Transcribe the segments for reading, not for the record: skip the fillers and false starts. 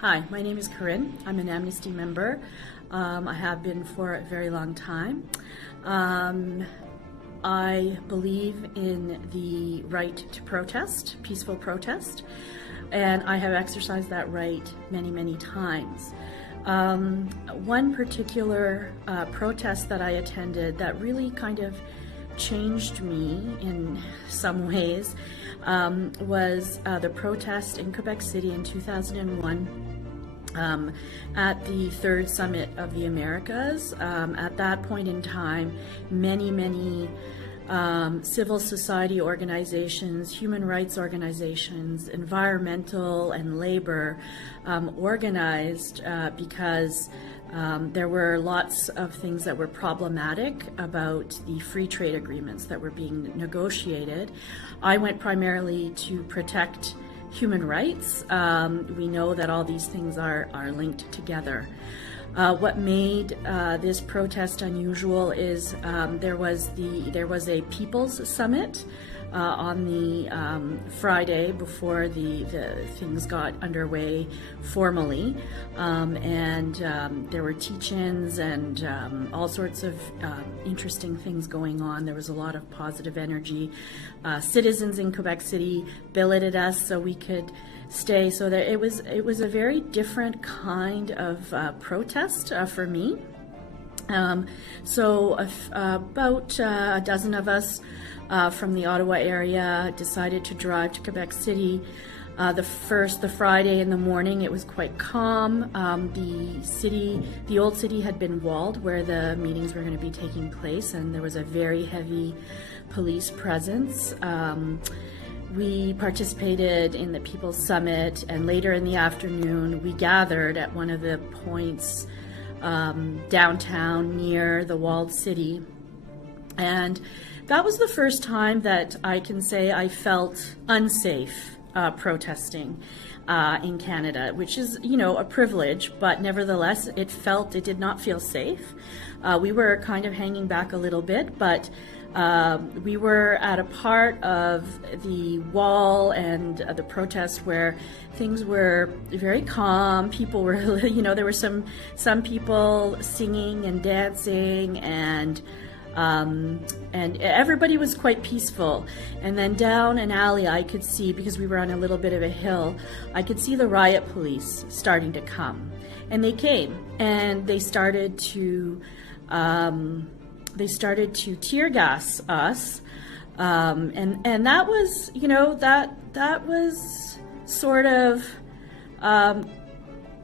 Hi, my name is Corinne. I'm an Amnesty member. I have been for a very long time. I believe in the right to protest, peaceful protest, and I have exercised that right many, many times. One particular protest that I attended that really kind of changed me in some ways was the protest in Quebec City in 2001 at the third summit of the Americas. At that point in time, many civil society organizations, human rights organizations, environmental and labor organized because there were lots of things that were problematic about the free trade agreements that were being negotiated. I went primarily to protect human rights. We know that all these things are linked together. What made this protest unusual is there was a People's Summit on the Friday before the things got underway formally, and there were teach-ins and all sorts of interesting things going on. There was a lot of positive energy. Citizens in Quebec City billeted us so we could stay. So there, it was a very different kind of protest for me. So about a dozen of us from the Ottawa area decided to drive to Quebec City. The Friday in the morning, it was quite calm. The old city had been walled where the meetings were going to be taking place, and there was a very heavy police presence. We participated in the People's Summit, and later in the afternoon, we gathered at one of the points downtown near the walled city. And that was the first time that I can say I felt unsafe protesting in Canada, which is, a privilege, but nevertheless, it did not feel safe. We were kind of hanging back a little bit, but we were at a part of the wall and the protest where things were very calm. People were, there were some people singing and dancing, and everybody was quite peaceful. And then down an alley, I could see, because we were on a little bit of a hill, I could see the riot police starting to come, and they came, and they started to tear gas us, and that was, that was sort of,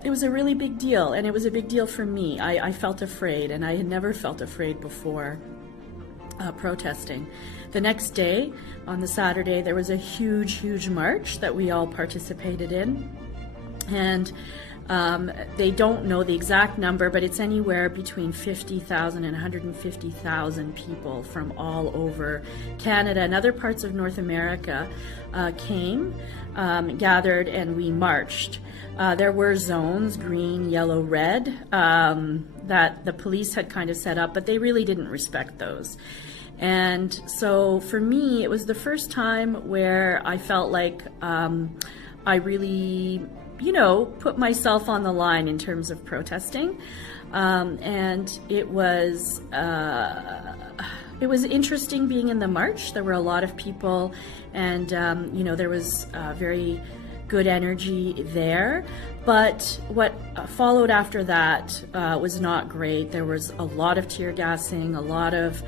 it was a really big deal, and it was a big deal for me. I felt afraid, and I had never felt afraid before protesting. The next day, on the Saturday, there was a huge march that we all participated in, and they don't know the exact number, but it's anywhere between 50,000 and 150,000 people from all over Canada and other parts of North America came, gathered, and we marched. There were zones, green, yellow, red, that the police had kind of set up, but they really didn't respect those. And so for me, it was the first time where I felt like I really put myself on the line in terms of protesting, and it was interesting being in the march. There were a lot of people, and there was very good energy there. But what followed after that was not great. There was a lot of tear gassing, a lot of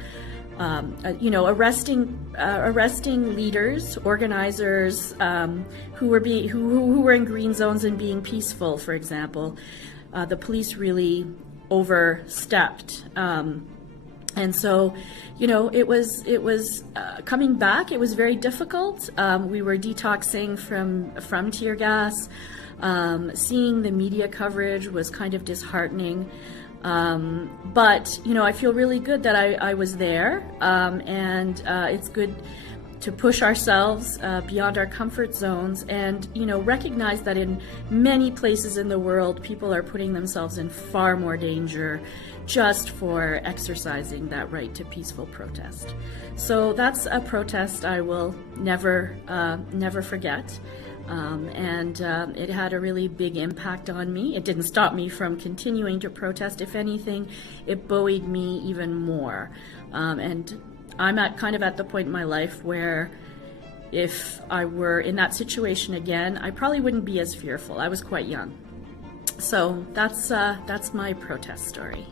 arresting leaders, organizers who were in green zones and being peaceful, for example. The police really overstepped, and so it was coming back. It was very difficult. We were detoxing from tear gas. Seeing the media coverage was kind of disheartening. But I feel really good that I was there, and it's good to push ourselves beyond our comfort zones, and recognize that in many places in the world, people are putting themselves in far more danger just for exercising that right to peaceful protest. So that's a protest I will never forget. It had a really big impact on me. It didn't stop me from continuing to protest. If anything, it buoyed me even more. And I'm kind of at the point in my life where if I were in that situation again, I probably wouldn't be as fearful. I was quite young. So that's my protest story.